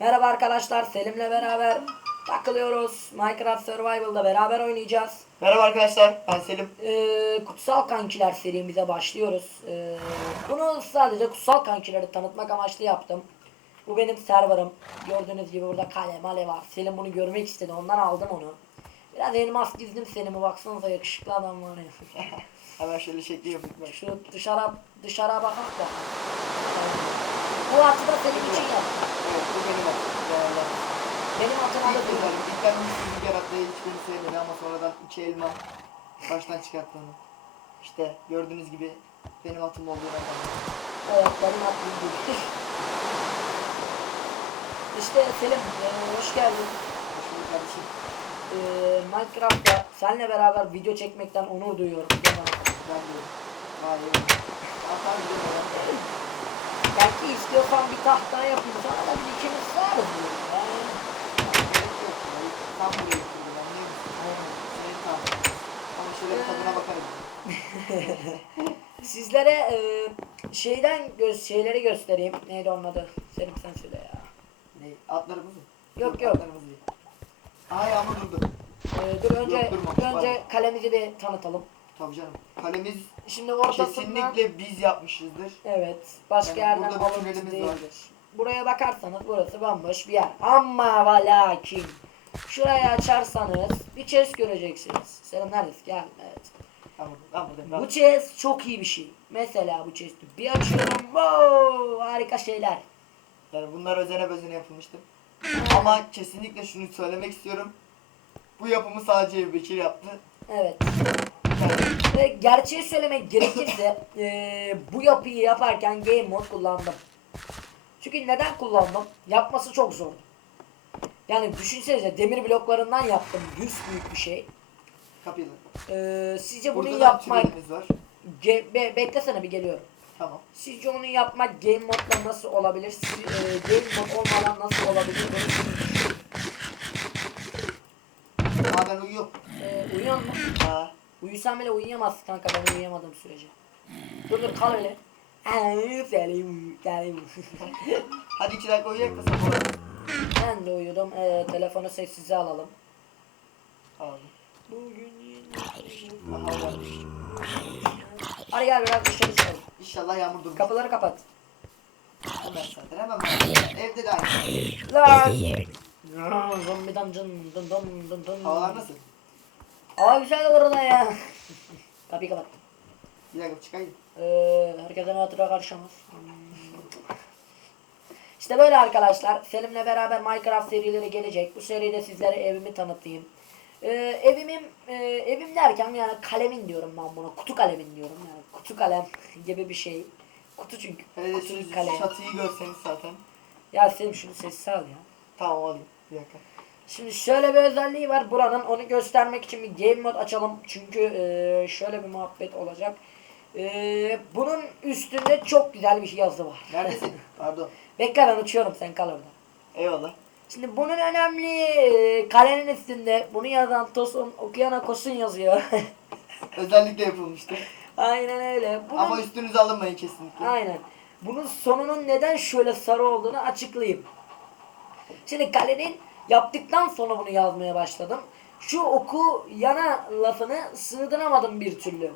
Merhaba arkadaşlar, Selim'le beraber takılıyoruz. Minecraft Survival'da beraber oynayacağız. Merhaba arkadaşlar, ben Selim. Ee, Kutsal Kankiler serimize başlıyoruz. Ee, bunu sadece Kutsal Kankileri tanıtmak amaçlı yaptım. Bu benim serverım. Gördüğünüz gibi burada kale male var. Selim bunu görmek istedi, ondan aldım onu. Biraz elmas gizlim Selim'e baksanıza yakışıklı adam var ya. Hemen şöyle şekli yapayım. Şu dışarı dışarı da. Bu atı da senin için yaptım. Evet, bu benim adım. Valla. Benim atım adı İlk değil. güzel, ilkten bir sürü yarattığı hiçbirini sevmedi ama sonradan iki elma baştan çıkarttı onu. İşte gördüğünüz gibi benim atım olduğuna emanet. Evet benim aklım değil. işte Selim e, hoş geldin. Hoş bulduk kardeşim. E, Minecraft'ta seninle beraber video çekmekten onur duyuyorum. Ben de. Tamam gidelim ya. Belki istiyorsan bir tahta yapayım sana da bir ikimiz sığarız diyorum ya. Gerek yok ya. Tam buraya getirdim ben niye misin? Senin tam. Ama şöyle bir tadına bakarım. Sizlere e, şeyden göz şeyleri göstereyim. Neydi onun adı? Selim sen söyle ya. Ne? Atlarımız mı? Yok, yok. Atlarımız değil. Aa yağmur durdu. E, dur önce Yok, durma. önce kalemizi bir tanıtalım. Tabii canım. Kalemiz Şimdi ortasından kesinlikle biz yapmışızdır. Evet. Başka Yani yerden burada bir alıntı tünelimiz değildir. var. Buraya bakarsanız burası bomboş bir yer. Ama ve lakin şurayı açarsanız bir chest göreceksiniz. Selam neredesin? Gel. Evet. Tamam ben buradayım. Ben Bu chest çok iyi bir şey. Mesela bu chest'i bir açıyorum. Wow, harika şeyler. Yani bunlar özene bezene yapılmıştır. Ama kesinlikle şunu söylemek istiyorum. Bu yapımı sadece Ebu Bekir yaptı. Evet. Ve gerçeği söylemek gerekirse eee, bu yapıyı yaparken game mode kullandım. Çünkü neden kullandım? Yapması çok zor. Yani düşünsenize demir bloklarından yaptım. Düz büyük bir şey. kapıyı. Ee, sizce bunu Burada da yapmak var. ge- be- beklesene bir geliyorum. Tamam. Sizce onu yapmak game modla nasıl olabilir? Si- e, game mod olmadan nasıl olabilir? Bunu. Aa ben uyuyorum. Ee, uyuyor musun? Aa. Uyusan bile uyuyamazsın kanka ben uyuyamadığım sürece. Dur dur kal öyle. Selim, Selim. Hadi iki dakika uyuyak da sonra. ben de uyudum. Ee, telefonu sessize alalım. Tamam. Bugün var. Hadi gel biraz dışarı çıkalım. İnşallah yağmur durmuş. Kapıları kapat. Hemen zaten hemen. ben- Evde de aynı. Lan! Aa, Zombiden cın dın dın dın dın. Havalar nasıl? Hava güzel orada ya. Kapıyı kapat. Bir dakika çıkayım. Ee, herkese hatıra karşılamaz. İşte böyle arkadaşlar. Selim'le beraber Minecraft serileri gelecek. Bu seride sizlere evimi tanıtayım. Ee, evimim, e, evim derken yani kalemin diyorum ben buna. Kutu kalemin diyorum yani. Kutu kalem gibi bir şey. Kutu çünkü. Hele de Kutu şu kalem. çatıyı görseniz zaten. Ya Selim şunu sessiz al ya. Tamam alayım. Bir dakika. Şimdi şöyle bir özelliği var buranın. Onu göstermek için bir game mod açalım. Çünkü e, şöyle bir muhabbet olacak. E, bunun üstünde çok güzel bir yazı var. Neredesin? Pardon. Bekle ben uçuyorum sen kal orada. Eyvallah. Şimdi bunun önemli e, kalenin üstünde bunu yazan Tosun okuyana Kosun yazıyor. Özellikle yapılmıştı. Aynen öyle. Bunun, Ama üstünüze alınmayın kesinlikle. Aynen. Bunun sonunun neden şöyle sarı olduğunu açıklayayım. Şimdi kalenin yaptıktan sonra bunu yazmaya başladım. Şu oku yana lafını sığdıramadım bir türlü.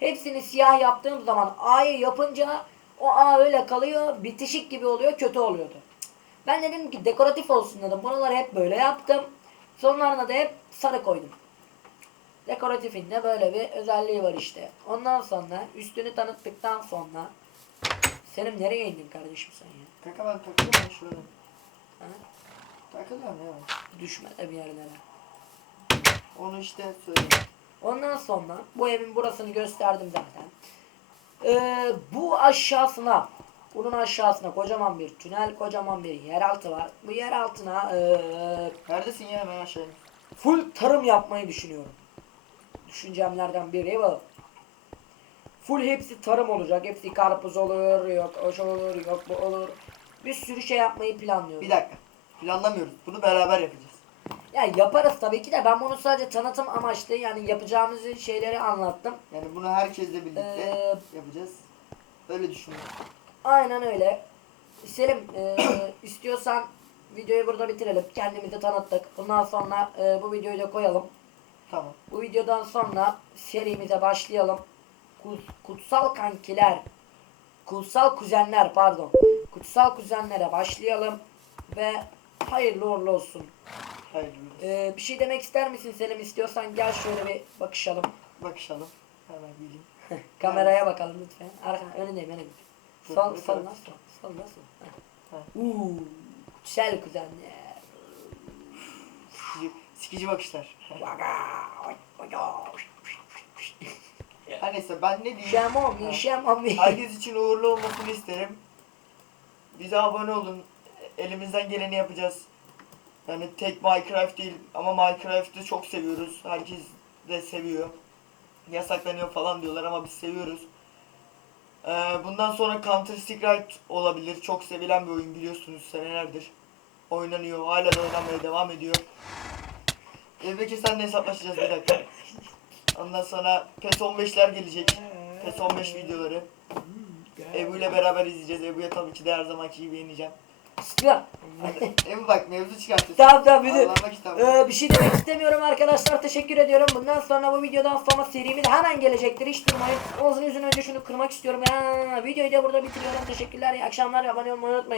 Hepsini siyah yaptığım zaman A'yı yapınca o A öyle kalıyor, bitişik gibi oluyor, kötü oluyordu. Ben dedim ki dekoratif olsun dedim. Buraları hep böyle yaptım. Sonlarına da hep sarı koydum. Dekoratifin de böyle bir özelliği var işte. Ondan sonra üstünü tanıttıktan sonra Selim nereye indin kardeşim sen ya? Kanka ben takılıyorum ya şöyle. Ha? Takılıyorum ya. Düşme de bir yerlere. Onu işte söyleyeyim. Ondan sonra bu evin burasını gösterdim zaten. Ee, bu aşağısına bunun aşağısına kocaman bir tünel, kocaman bir yeraltı var. Bu yer altına ee, Neredesin ya hemen aşağı in. full tarım yapmayı düşünüyorum. Düşüncemlerden biri bu. Full hepsi tarım olacak. Hepsi karpuz olur, yok o şey olur, yok bu olur. Bir sürü şey yapmayı planlıyorum. Bir dakika. Planlamıyoruz. Bunu beraber yapacağız. Ya yaparız tabii ki de ben bunu sadece tanıtım amaçlı yani yapacağımız şeyleri anlattım. Yani bunu herkesle birlikte Ee, yapacağız. Öyle düşünüyorum. Aynen öyle. Selim e, istiyorsan videoyu burada bitirelim. Kendimizi tanıttık. Bundan sonra e, bu videoyu da koyalım. Tamam. Bu videodan sonra serimize başlayalım. Kus- kutsal kankiler, kutsal kuzenler pardon. Kutsal kuzenlere başlayalım ve hayırlı uğurlu olsun. Hayırlı olsun. Ee, bir şey demek ister misin Selim? İstiyorsan gel şöyle bir bakışalım. Bakışalım. Hemen geleyim. Kameraya bakalım lütfen. Arka, önündeyim önündeyim. Sol, sol nasıl? Sol nasıl? Uuu, güzel kuzenler. Sikici, sikici bakışlar. Her neyse ben ne diyeyim? Şemomi, Ha. şemomi. Herkes için uğurlu olmasını isterim. Bize abone olun. Elimizden geleni yapacağız. Yani tek Minecraft değil ama Minecraft'ı çok seviyoruz. Herkes de seviyor. Yasaklanıyor falan diyorlar ama biz seviyoruz. Ee, bundan sonra Counter Strike olabilir. Çok sevilen bir oyun biliyorsunuz senelerdir. Oynanıyor. Hala da oynanmaya devam ediyor. Ebeki senle hesaplaşacağız bir dakika. Ondan sonra PES 15'ler gelecek. PES 15 videoları. Ebu ile beraber izleyeceğiz. Ebu'ya tabii ki de her zamanki gibi yeneceğim. Hadi. Ebu bak mevzu çıkartıyorsun. Tamam tamam bir de-. Ee, bir şey demek istemiyorum arkadaşlar. Teşekkür ediyorum. Bundan sonra bu videodan sonra serimiz hemen gelecektir. Hiç durmayın. Olsun yüzün önce şunu kırmak istiyorum. Ya, videoyu da burada bitiriyorum. Teşekkürler. İyi akşamlar. Abone olmayı unutmayın.